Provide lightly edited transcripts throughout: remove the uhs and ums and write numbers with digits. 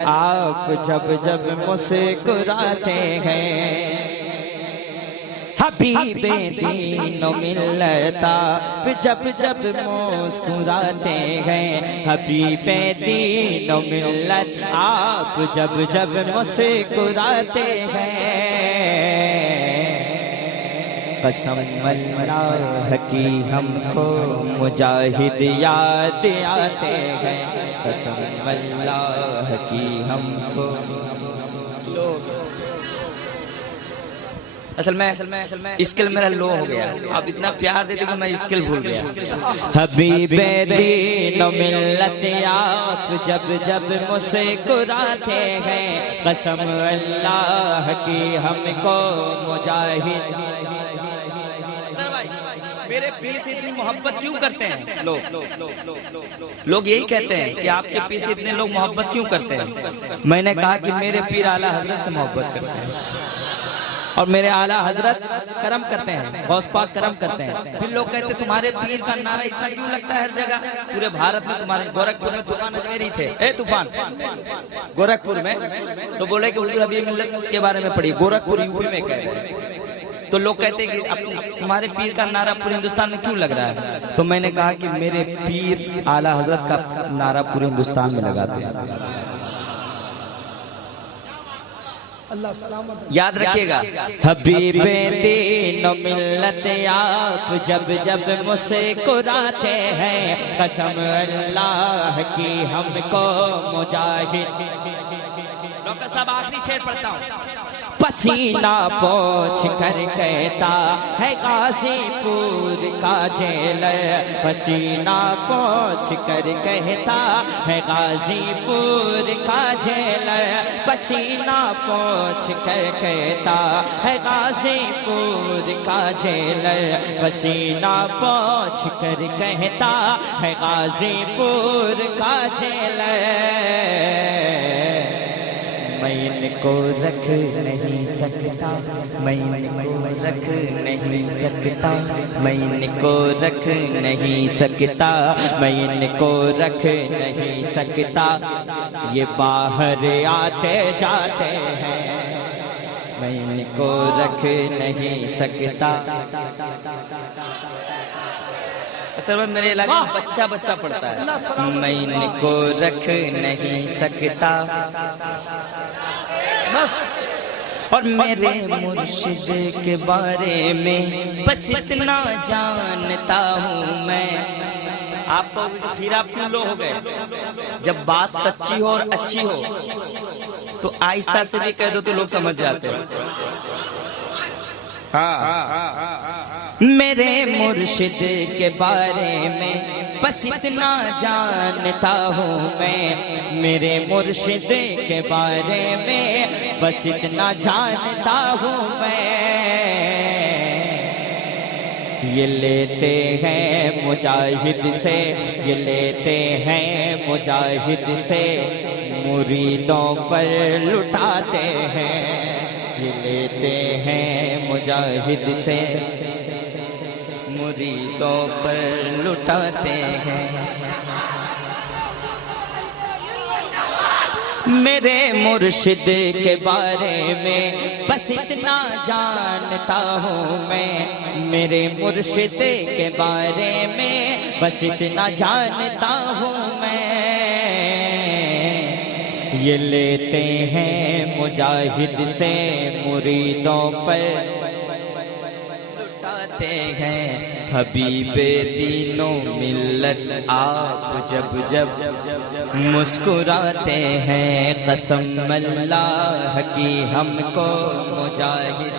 आप जब जब मुस्कुराते हैं, हबीबे दीनो मिल्लत आप जब जब मुस्कुराते हैं, हबीबे दीनो मिल्लत आप जब जब मुस्कुराते हैं। कसम अल्लाह की हमको मुजाहिद याद आते हैं, कसम अल्लाह की हमको। असल में स्किल मेरा लो हो गया, आप इतना प्यार देते कि मैं स्किल भूल गया। हबीबे दीनो मिल्लत आप जब जब मुस्कुराते हैं, कसम अल्लाह की हमको मुजाहिद। मेरे पीर से इतनी मोहब्बत क्यों करते हैं लोग यही कहते हैं कि आपके पीर से इतने लोग मोहब्बत क्यों करते हैं। मैंने कहा कि मेरे पीर आला हजरत से मोहब्बत करते हैं और मेरे आला हजरत करम करते हैं, गौस पाक करम करते हैं। फिर लोग कहते हैं तुम्हारे पीर का नारा इतना क्यों लगता है हर जगह, पूरे भारत में तुम्हारे। गोरखपुर में तूफान अजमेरी थे, ए तूफान गोरखपुर में, तो बोले कि हुजूर हबीब मिल्लत के बारे में पढ़ी, गोरखपुर यूपी में कह रहे। तो लोग कहते हैं कि तुम्हारे पीर का नारा पूरे हिंदुस्तान में क्यों लग रहा है। तो मैंने कहा कि मेरे पीर आला हजरत का नारा पूरे हिंदुस्तान में लगाते हैं। याद रखिएगा, हबीबे दीनो मिल्लत आप जब जब मुस्कुराते हैं, कसम अल्लाह की हमको मुजाहिद। डॉक्टर साहब आखिरी शेर पढ़ता हूँ। पसीना पोंछ कर कहता है गाजीपुर का जेलर, पसीना पोंछ कर कहता है गाजीपुर का जेलर, पसीना पोंछ कर कहता है गाजीपुर का जेलर, पसीना पोंछ कर कहता है गाजीपुर का जेलर। मैं इनको रख नहीं सकता, मैं इनको रख नहीं सकता, मैं इनको रख नहीं सकता, मैं इनको रख नहीं सकता। ये बाहर आते जाते हैं, मैं इनको रख नहीं सकता। मेरे इलाके में बच्चा बच्चा पढ़ता है, मैं इनको रख नहीं सकता बस। और मेरे मुर्शिद के बारे में बस इतना जानता हूँ मैं। आप तो फिर आप क्यों लो हो गए, जब बात सच्ची हो और अच्छी हो तो आहिस्ता से भी कह दो तो लोग समझ जाते हैं। हाँ, मेरे मुर्शिद के बारे में बस इतना जानता हूँ मैं, मेरे मुर्शिद के बारे में बस इतना जानता हूँ मैं। ये लेते हैं मुजाहिद से, ये लेते हैं मुजाहिद से, मुरीदों पर लुटाते हैं। ये लेते हैं मुजाहिद से, मुरीदों पर लुटाते हैं। मेरे मुर्शिद के बारे में बस इतना जानता हूँ मैं, मेरे मुर्शिद के बारे में बस इतना जानता हूँ मैं। ये लेते हैं मुजाहिद से, मुरीदों पर लुटाते हैं। हबीबे दीनो मिल्लत आप जब जब मुस्कुराते हैं, कसम अल्लाह की हमको मुजाहिद।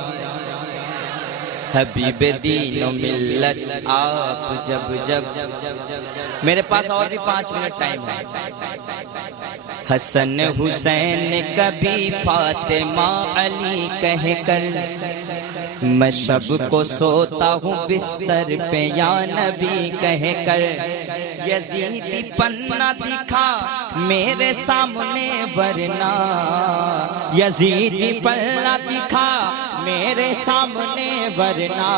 हबीबे दीनो मिल्लत आप जब जब। मेरे पास और भी 5 मिनट टाइम है। हसन हुसैन कभी फातिमा अली कहकर, मैं शब को सोता हूँ बिस्तर पे या नबी कहकर। यजीदी पन्ना दिखा मेरे सामने वरना, यजीदी पन्ना दिखा मेरे सामने वरना,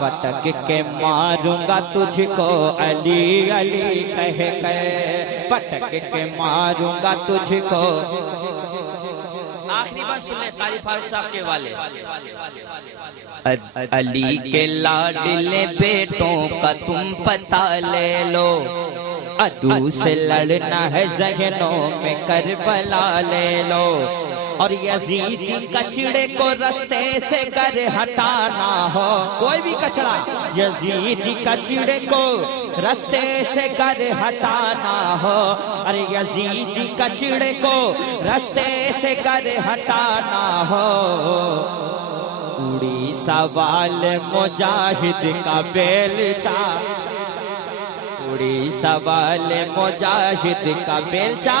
पटक के मारूंगा तुझको अली अली कह कर, पटक के मारूंगा तुझको। आखिरी बात सुन ले कारी फारूक साहब के वाले। अली के लाडले बेटों का तुम पता ले लो, अदू से लड़ना है ज़हनों में करबला ले लो, और यजीदी कचड़े को रास्ते से कर हटाना हो, कोई भी कचड़ा यजीदी कचड़े को रास्ते से कर हटाना हो, अरे यजीदी कचड़े को रास्ते से कर हटाना हो। उड़ी सवाल मुजाहिद का बेलचा, उड़ी सवाल मुजाहिद का बेलचा।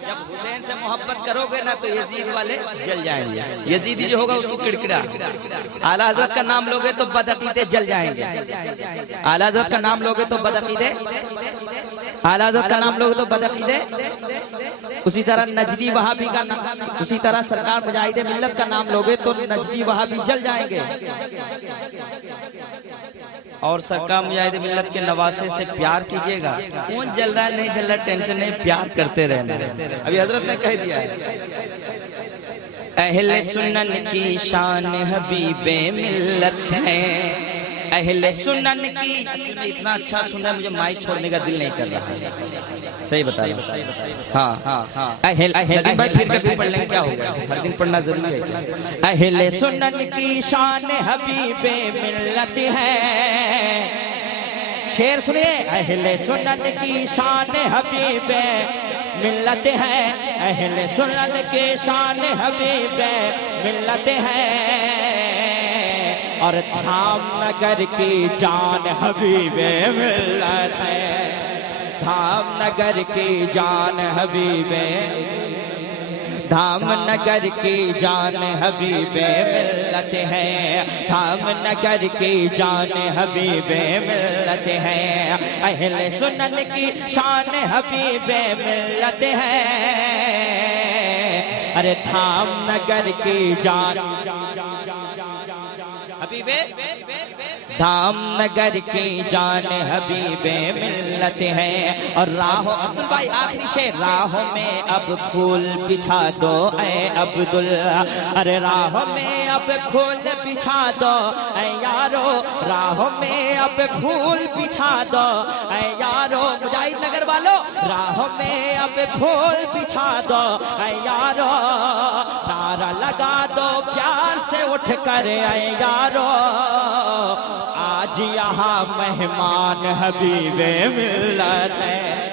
जब हुसैन से मोहब्बत करोगे ना तो यजीद वाले जल जाएंगे, यजीदी जो होगा उसको किड़किड़ा। आला हजरत का नाम लोगे तो बदअकीदे जल जाएंगे, आला हजरत का नाम लोगे तो बदअकीदे, आला हजरत का नाम लोगे तो बदअकीदे। उसी तरह नजदी वहाबी का नाम, उसी तरह सरकार मुजाहिदे मिल्लत का नाम लोगे तो नजदी वहाबी जल जाएंगे। और सरकार मुजाहिदे मिल्लत के नवासे से प्यार कीजिएगा। कौन जल रहा है नहीं जल रहा टेंशन नहीं, प्यार करते रहना। अभी हजरत ने कह दिया है अहले सुन्नन की शान हबीबे मिल्लत है, अहले सुन्नन की। इतना अच्छा सुना मुझे माइक छोड़ने का दिल नहीं कर रहा है, सही बता रहा। हाँ अहले भाई फिर कभी पढ़ लेंगे, क्या होगा, हर दिन पढ़ना जरूरी है। अहले सुन्नन की शान हबीबे मिल्लत है, शेर सुनिए। अहले सुन्नन की शान हबीबे मिल्लत है, अहले सुन्नन की शान हबीबे मिल्लत है, और धामनगर की जान हबीबे मिल्लत है, धामनगर की जान हबीबे, धामनगर की जान हबीबे मिल्लत है, धामनगर की जान हबीबे मिल्लत है, अहले सुन्नत की शान हबीबे मिल्लत है, अरे धामनगर की जान हबीबे, धामनगर की जान हबीबे मिल्लत है। और राहों अब्दुल भाई आखिरी शेर, राहों में अब फूल बिछा दो ऐ अब्दुल, अरे राहों में अब फूल बिछा दो ऐ यारो, राहों में अब फूल बिछा दो ऐ यारो, मुजाहिद नगर वालों राहों में अब फूल बिछा दो ऐ यारो, नारा लगा दो प्यार से उठ कर ऐ यारो, आज यहाँ मेहमान हबीबे मिल्लत है।